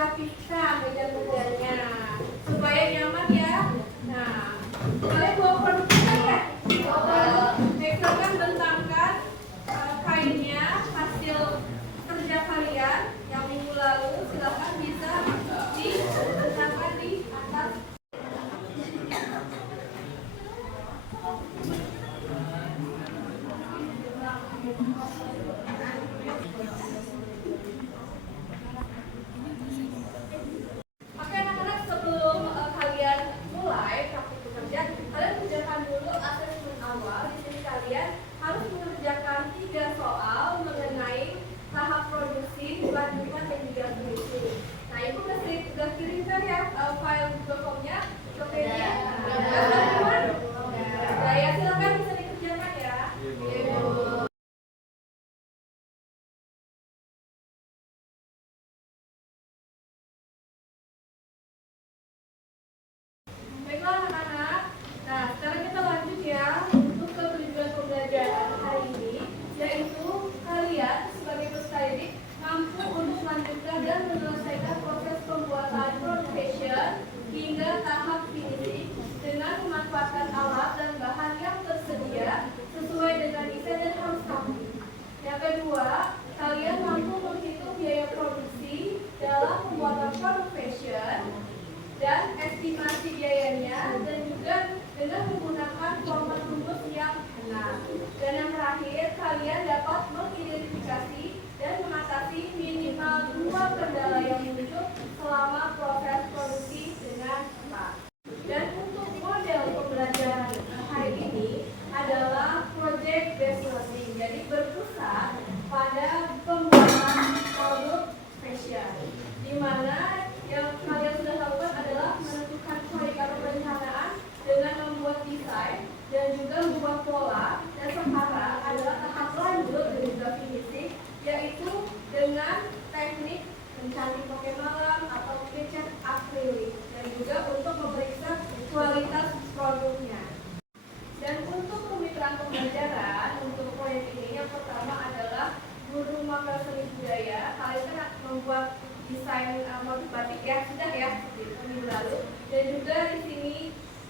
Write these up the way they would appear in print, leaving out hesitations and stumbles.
rapihkan meja-mejanya supaya nyaman ya. Nah, kalian bawa produk kita ya? Misalkan bentangkan kainnya hasil kerja kalian yang minggu lalu, silakan bisa dibentangkan di atas. Oke anak-anak, sebelum kalian mulai praktik bekerja, kalian kerjakan dulu asesmen awal. Di sini kalian harus mengerjakan 3 soal mengenai tahap produksi, lanjutan dan juga finishing. Nah, ibu udah kirimkan ya file Google Form-nya ke media. Nah, ya silakan bisa dikerjakan ya. Baiklah anak-anak, nah sekarang kita lanjut ya untuk ke tujuan pembelajaran hari ini, yaitu kalian sebagai peserta didik mampu untuk melanjutkan dan menyelesaikan proses pembuatan produk fashion hingga tahap finishing dengan memanfaatkan alat dan bahan yang tersedia sesuai dengan desain dan harus rapi. Yang kedua, kalian mampu menghitung biaya produksi dalam pembuatan produk fashion dan estimasi biayanya, dan juga dengan menggunakan format rumus yang benar. Dan yang terakhir, kalian dapat mengidentifikasi dan mengatasi minimal 2 kendala yang muncul selama proses produksi dengan cepat. Dan untuk model pembelajaran hari ini adalah project based learning, jadi berpusat pada pembuatan produk fashion, di mana yang kalian sudah lakukan adalah menentukan kurikula perencanaan dengan membuat desain dan juga membuat pola, dan sekarang adalah tahap lanjut dan juga finishing, yaitu dengan teknik mencantik pakai malam atau ngecat akrilik, dan juga untuk memeriksa kualitas produknya. Dan untuk kemitraan pembelajaran untuk proyek ini, yang pertama adalah guru maka seni budaya. Kalian kan membuat desain motif batik ya, sudah ya seperti minggu lalu. Dan juga di sini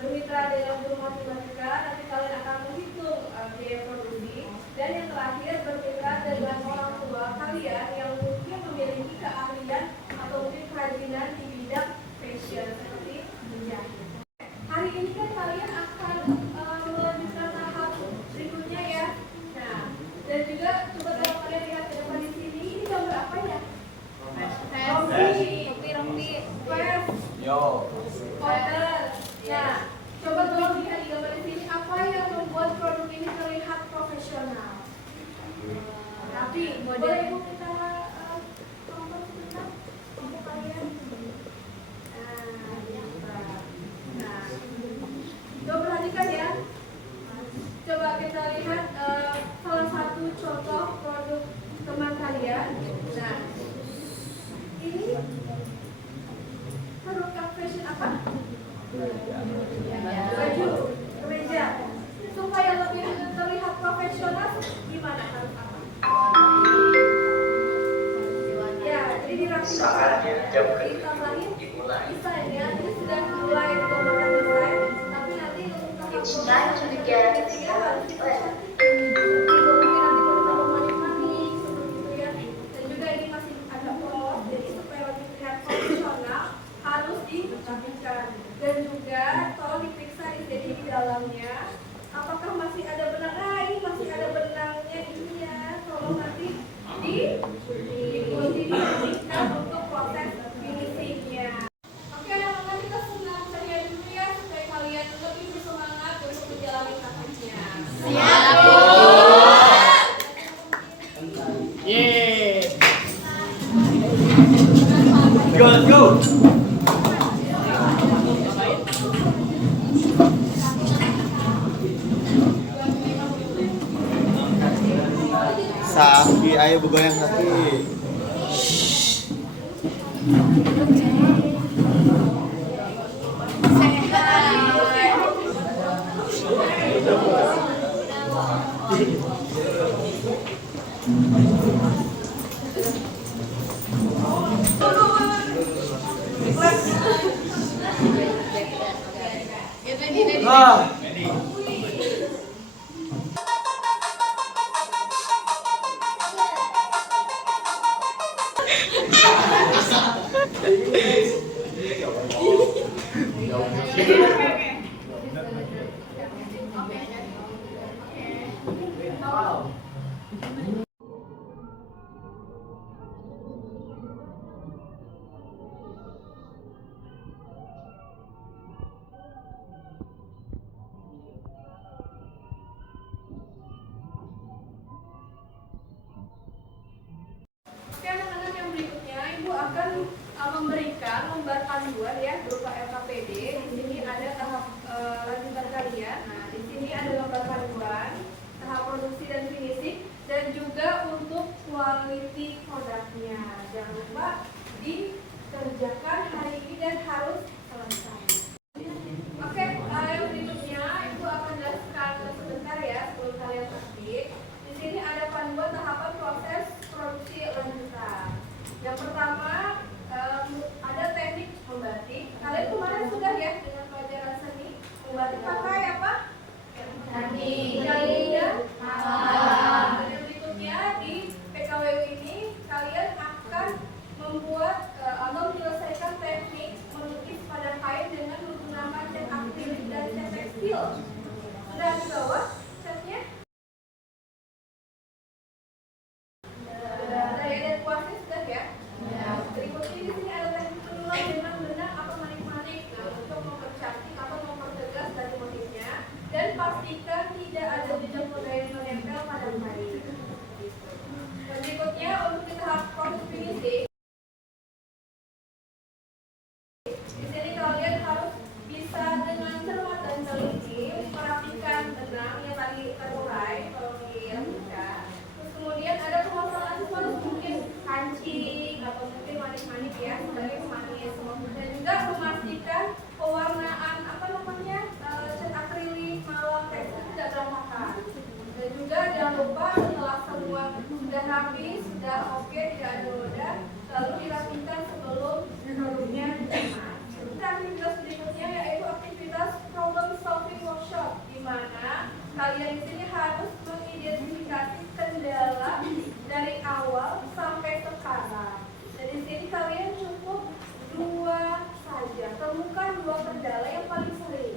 bermitra dengan guru matematika, nanti kalian akan menghitung biaya produksi. Dan yang terakhir bermitra dengan orang tua kalian yang mungkin memiliki keahlian atau mungkin kerajinan di bidang fashion seperti menjahit. Hari ini kan kalian akan melanjutkan tahap berikutnya ya. Nah, dan juga coba kalau kalian lihat ke depan di sini, ini gambar apa ya? Rompi, pers, order. Nah, coba tolong lihat di gambar di sini, apa yang membuat produk ini terlihat profesional. Tapi boleh ibu kita tonton sebentar untuk kalian. Nah, coba perhatikan ya. Coba kita lihat salah satu contoh produk teman kalian. Nah, ini produk fashion apa? Baju, kemeja. Supaya lebih terlihat profesional, gimana harus apa? Ya, jadi dirapikan. Ditambahin desainnya. Ini sudah mulai menggunakan desain, tapi nanti untuk tahap ketiga harus kita dan juga tolong diperiksa di dalamnya apakah masih ada benang. Nah, ini masih ada benangnya ini ya, tolong nanti dikunci untuk proses finishingnya. Oke anak-anak, kita senang saya dulu ya supaya kalian lebih bersemangat untuk menjalani prakteknya. Siap Bu. Go. Saki, ayo bergoyang kaki. Oke anak-anak, yang berikutnya Ibu akan memberikan lembar panduan ya berupa LKPD. Di sini ada tahap lanjutan kalian. Nah, di sini ada lembar panduan, tahap produksi dan finishing, dan juga untuk quality produknya. Jangan lupa dikerjakan hari ini dan harus selesai. Oke, yang berikutnya Ibu akan jelaskan sebentar ya sebelum kalian praktik. Di sini ada panduan tahapan proses produksi lanjutan. Yang pertama ada teknik membatik. Kalian kemarin sudah ya dengan pelajaran seni membatik pakai apa? Kain ya. Dan yang berikutnya di PKWU ini kalian akan membuat atau menyelesaikan teknik melukis pada kain dengan menggunakan cat akrilik dan cat tekstil. Sudah di bawah catnya? Daya kuasnya sudah ya? Berikutnya di sini ada teknik penulis dengan benang atau manik-manik untuk mempercantik atau mempertegas dari motifnya, dan pastikan tidak ada jejak model yang menempel pada kain. Dan berikutnya untuk di tahap proses finishing, di sini kalian harus bisa dengan cermat dan teliti merapikan benang yang tadi terurai kalau dirapikan. Terus kemudian ada pemasangan aksesoris, mungkin kancing atau mungkin manik-manik ya sebagai pemanis. Dan juga memastikan pewarnaan cat akrilik malam tekstil tidak berantakan. Dan juga jangan lupa setelah semua sudah rapi, sudah oke, tidak ada noda, lalu dirapikan sebelum produknya diterima. Aktivitas berikutnya yaitu aktivitas problem solving workshop, di mana kalian di sini harus mengidentifikasi kendala dari awal sampai sekarang. Dan di sini kalian cukup dua saja, temukan dua kendala yang paling sering.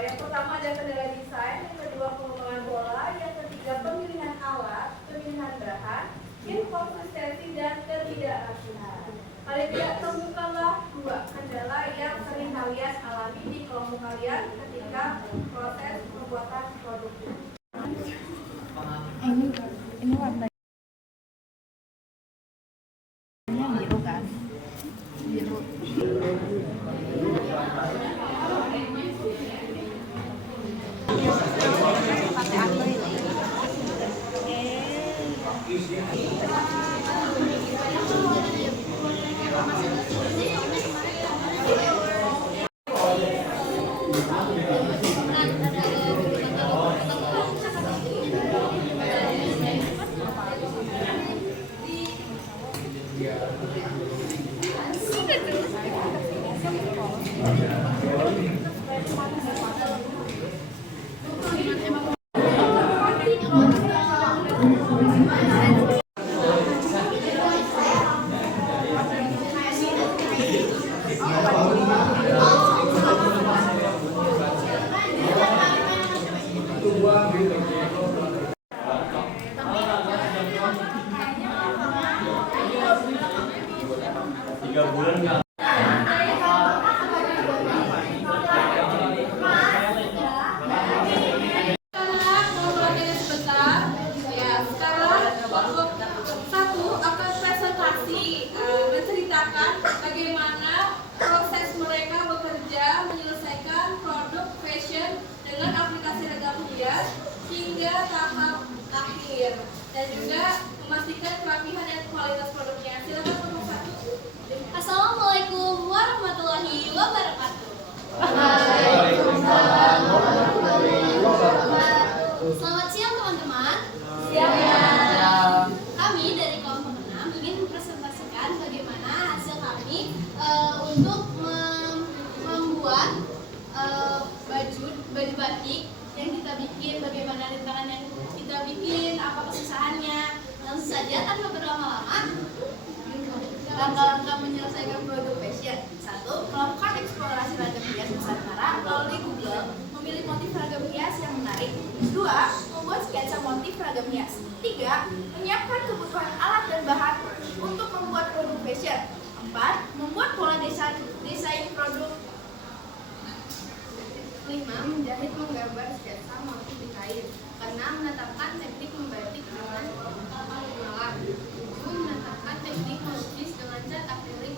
Yang pertama ada kendala desain, yang kedua pengembangan pola, yang ketiga pemilihan alat, pemilihan bahan, inkonsistensi dan ketidakrapian. Kalian tidak temukanlah dua kendala yang sering kalian alami di kelompok kalian ketika proses pembuatan produk Ini warnanya biru kan? Biru. Pakai aku ini. hingga tahap akhir, dan juga memastikan kerapihan dan kualitas produknya. Silakan nomor 1. Assalamualaikum warahmatullahi wabarakatuh. Waalaikumsalam warahmatullahi wabarakatuh. Selamat siang teman-teman. Siang. Kami dari kelompok 6 ingin mempresentasikan bagaimana hasil kami untuk membuat baju 4. Membuat pola desain produk. 5. Menjahit menggambar sketsa motif di kain. 6. Menetapkan teknik membatik dengan malam. 7. Menetapkan teknik melukis dengan cat akrilik.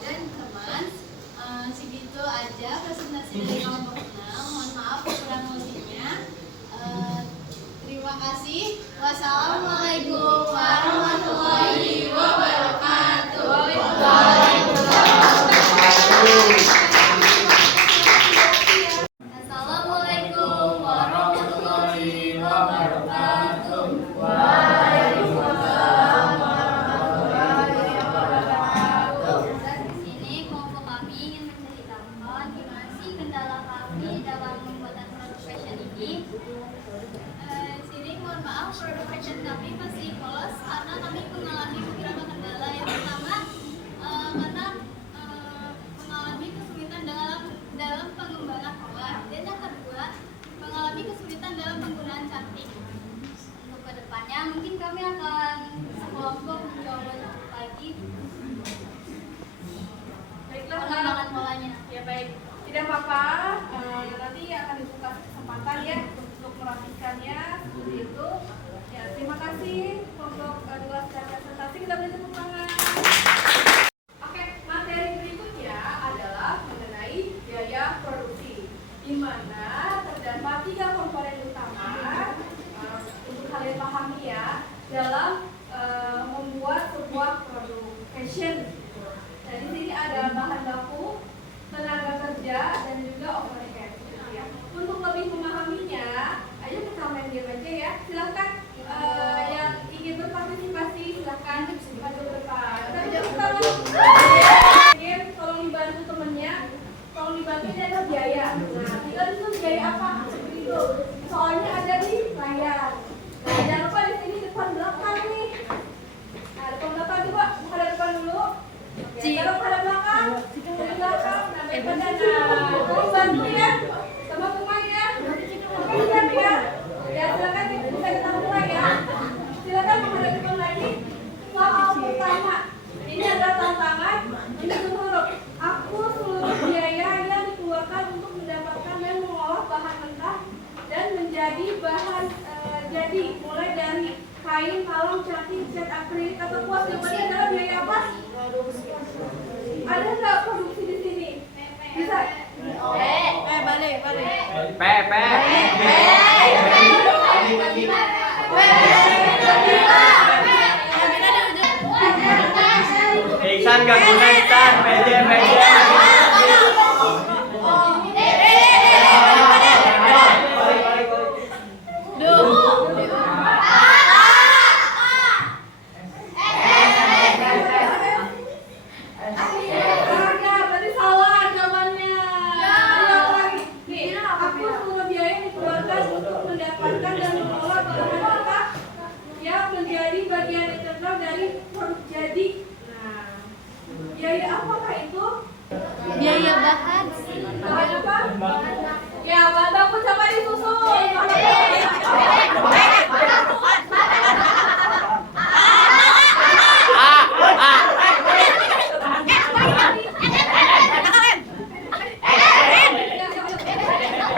Dan teman, segitu aja presentasi dari kelompok 6. Mohon maaf kurang lebihnya. Terima kasih. Wassalamualaikum warahmatullahi wabarakatuh. Assalamualaikum warahmatullahi wabarakatuh. Dan di sini kelompok kami ingin menceritakan gimana sih kendala kami dalam pembuatan produk fashion ini. Sini mohon maaf produk fashion kami masih polos karena kami mengalami beberapa kendala. Yang pertama karena mengalami kesulitan dalam pengembangan pola, dan yang kedua mengalami kesulitan dalam penggunaan cantik. Untuk kedepannya mungkin kami akan sekelompok mencoba lagi Baiklah, pengembangan polanya. ya baik. Tidak apa-apa, nanti akan dibuka kesempatan ya untuk merapikannya seperti itu. Ya, terima kasih kelompok 2 secara presentasi. Kita beri tepuk tangan. Oke, materi berikutnya adalah mengenai biaya produksi, di mana terdapat 3 komponen utama untuk kalian pahami ya dalam membuat sebuah produk fashion. Nah, di sini ada bahan baku, tenaga kerja, dan juga overhead. Ya. Untuk lebih memahaminya, ayo kita main game aja ya. Silahkan yang ingin berpartisipasi silahkan maju ke depan. Kita tepuk tangan. Game, tolong dibantu temennya. Tolong dibantu, ini ada biaya. Nah, tinggal itu biaya apa? Seperti itu. Soalnya ada di layar. Nah, jangan lupa di sini depan belakang nih. Nah, depan belakang coba buka dari depan dulu. Kalau pada belakang, dari belakang, sampai pada tolong bantu ya, sama pemain ya. Oke, siap ya. Ya, silakan kita mulai ya. Silakan menghadap depan lagi. Soal pertama, ini adalah tantangan untuk huruf. Aku seluruh biaya yang dikeluarkan untuk mendapatkan dan mengolah bahan mentah dan menjadi bahan jadi, mulai dari kain, kalung, cantik, cat akrilik atau kuas. Jawabannya adalah biaya apa? Ada nggak produksi di sini? Bisa? Balik. Iksan gak guna Iksan, meja. Berarti salah jawabannya. Ayo lagi. Nih, aku seluruh biaya yang dikeluarkan untuk mendapatkan dan mengolah bahan mentah yang menjadi bagian integral dari produk jadi. Nah, biaya apakah itu? Biaya bahan. Bahan apa? Ya, bahan baku coba disusun.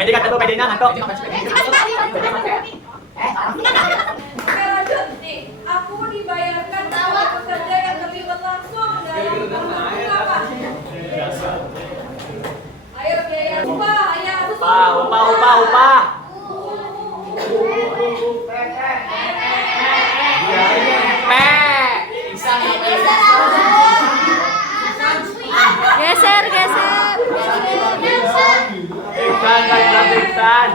Meja kata bedanya ngantuk. Oke, lanjut nih. Aku dibayarkan sama pekerja yang terlibat langsung dalam pembangunan apa? Ayo biaya upah, ya Upah. Geser. Iksan.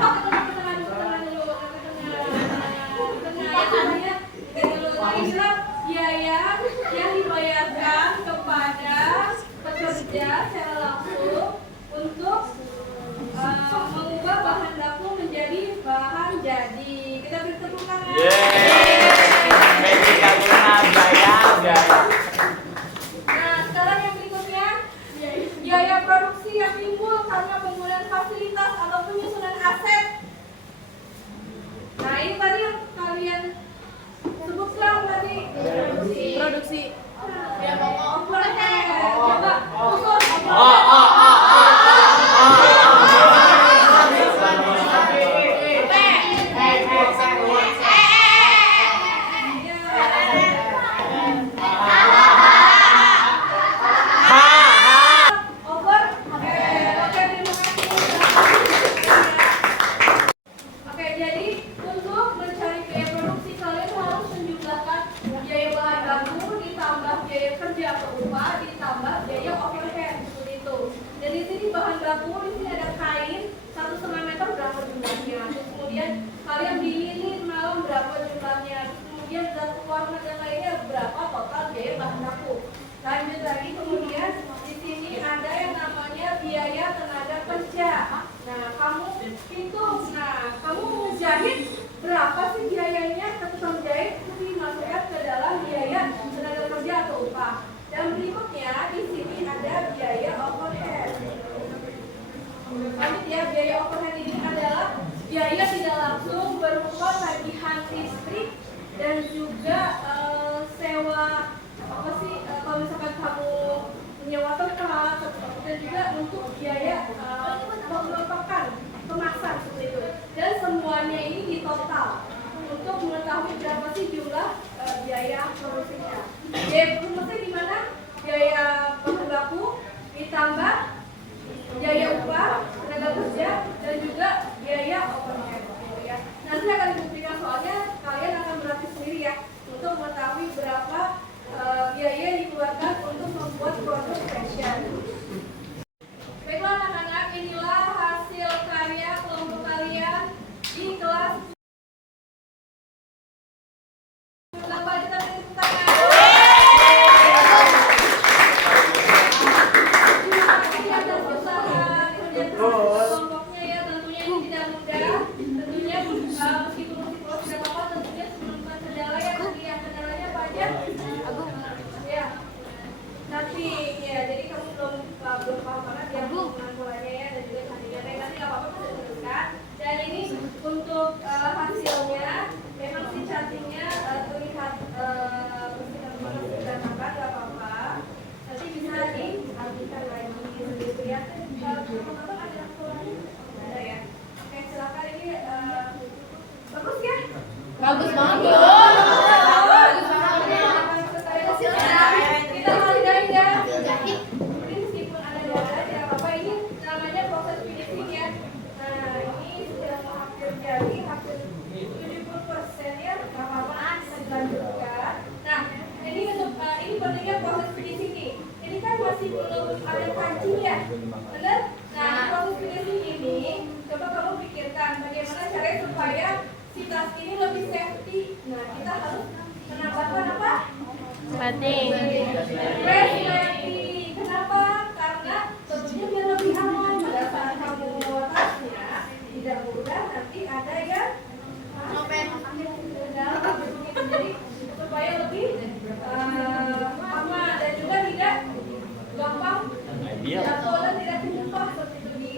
Biaya yang dibayarkan kepada pekerja secara langsung untuk mengubah bahan baku menjadi bahan jadi. Kita beri tepuk tangan. Meja gak guna bayar. Nah, sekarang yang berikutnya, biaya produksi yang timbul karena penggunaan fasilitas atau penyusunan aset. Nah, ini tadi yang kalian sebutkan tadi. Produksi. Ya, overhead. pewarna dan lainnya berapa total biaya bahan baku. Lanjut lagi, kemudian di sini ada yang namanya biaya tenaga kerja. Nah, kamu hitung. Nah, kamu menjahit berapa sih biayanya ke tukang jahit? Dimasukkan ke dalam biaya tenaga kerja atau upah. Dan berikutnya di sini ada biaya overhead. Lanjut ya, biaya overhead ini adalah biaya tidak langsung berupa tagihan listrik dan juga sewa apa sih kalau misalkan kamu menyewa tempat dan juga untuk biaya mengelompokkan kemasan seperti itu. Dan semuanya ini ditotal untuk mengetahui berapa sih jumlah biaya produksinya. Biaya produksinya gimana? Biaya bahan baku ditambah biaya upah, tenaga kerja, dan juga biaya overhead. Gitu ya. Nanti akan dibuktikan soalnya kalian akan berlatih sendiri ya untuk mengetahui berapa biaya yang dikeluarkan untuk membuat produk fashion. Baiklah anak-anak, inilah hasil karya kelompok kalian di kelas. Kenapa kita beri tepuk tangan? Kelompoknya ya, tentunya ini tidak mudah. Tentunya meskipun proses tidak apa, tentunya sebelum kendala ya, kendalanya apa aja? Ya, tapi ya jadi kamu belum paham banget ya penanggulannya ya dan juga cantiknya. Baik, nanti nggak apa-apa bisa diteruskan. Dan ini untuk hasilnya memang si cantiknya terlihat berantakan, nggak apa-apa. Nanti bisa dialihkan lagi segitu ya. Teman-teman ada aturannya? Ada ya. Oke, silakan ini bagus ya? Bagus banget Bagus banget. Kita hargai ya. Mungkin meskipun ada dua aja, apa ini namanya proses finishing ya. Nah, ini sudah hampir jadi, hampir 70% ya. Nggak apa-apa, bisa dilanjutkan. Nah, ini untuk ini pentingnya proses finishing nih. Ini kan masih belum ada kancing ya, benar? Nah, proses finishing ini, coba kamu pikirkan bagaimana caranya supaya si tas ini lebih safety. Nah, kita harus menambahkan apa? Penting. Resleting. Kenapa? Karena tentunya biar lebih aman pada saat kamu membawa tasnya, tidak mudah nanti ada yang jadi supaya lebih aman dan juga tidak gampang jatuh dan tidak tumpah seperti itu di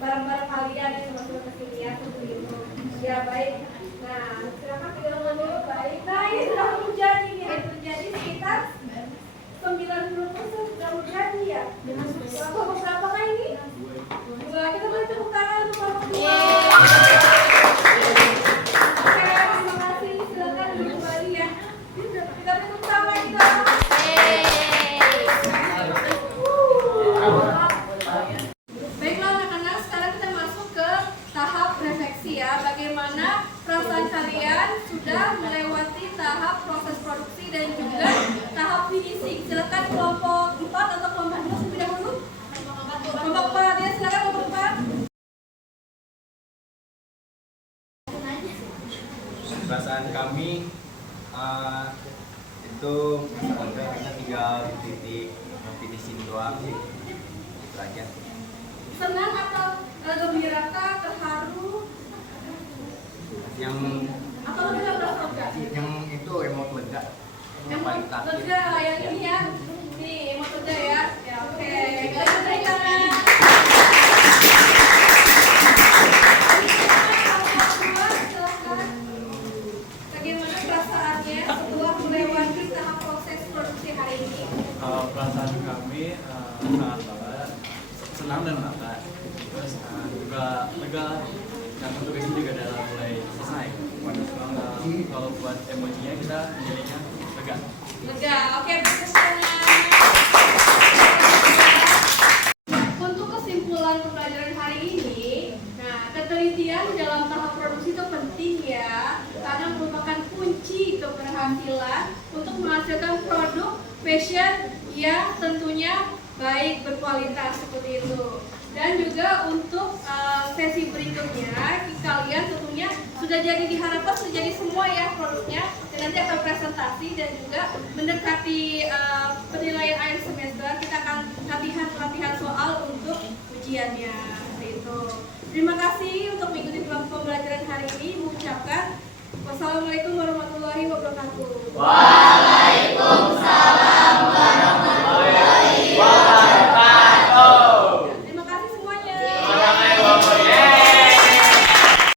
barang-barang kalian yang masuk ke sini ya, seperti itu. Ya baik. Nah, silakan kita dulu. Baik. Nah, ini sudah menjadi nih, terjadi sekitar 90% sudah menjadi ya. Kelompok berapa kah ini? Dua. Kita beri tepuk tangan untuk kelompok dua. Oke, terima kasih. Silakan kembali ya. Kita beri tepuk tangan kita. Baiklah anak-anak, sekarang kita masuk ke tahap refleksi ya. Bagaimana perasaan kalian sudah melewati tahap proses produksi dan juga tahap finishing. Silakan kelompok 4 atau kelompok 2 terlebih dahulu. Kelompok 4 ya, silakan kelompok 4. Perasaan kami itu sebenarnya kita tinggal di titik finishing doang sih, itu aja. Senang atau gembira, terharu, Yang atau lebih merasa lega? yang itu emot lega, yang paling terakhir. Lega yang ini ya, nih emot lega ya. Ya oke, kita beri tangan. Bagaimana perasaannya setelah melewati tahap proses produksi hari ini? Perasaan kami sangat senang dan bangga, terus juga lega, dan untuk ini juga udah mulai selesai. Kalau buat emosinya kita jadinya lega. Lega, oke, berkesannya. Untuk kesimpulan pembelajaran hari ini, nah ketelitian dalam tahap produksi itu penting ya, karena merupakan kunci keberhasilan untuk menghasilkan produk fashion yang tentunya baik, berkualitas seperti itu. Dan juga untuk sesi berikutnya kalian tentunya sudah sudah jadi diharapkan sudah jadi semua ya produknya, dan nanti akan presentasi dan juga mendekati penilaian akhir semester kita akan latihan soal untuk ujiannya seperti itu. Terima kasih untuk mengikuti pembelajaran hari ini. Mengucapkan wassalamualaikum warahmatullahi wabarakatuh.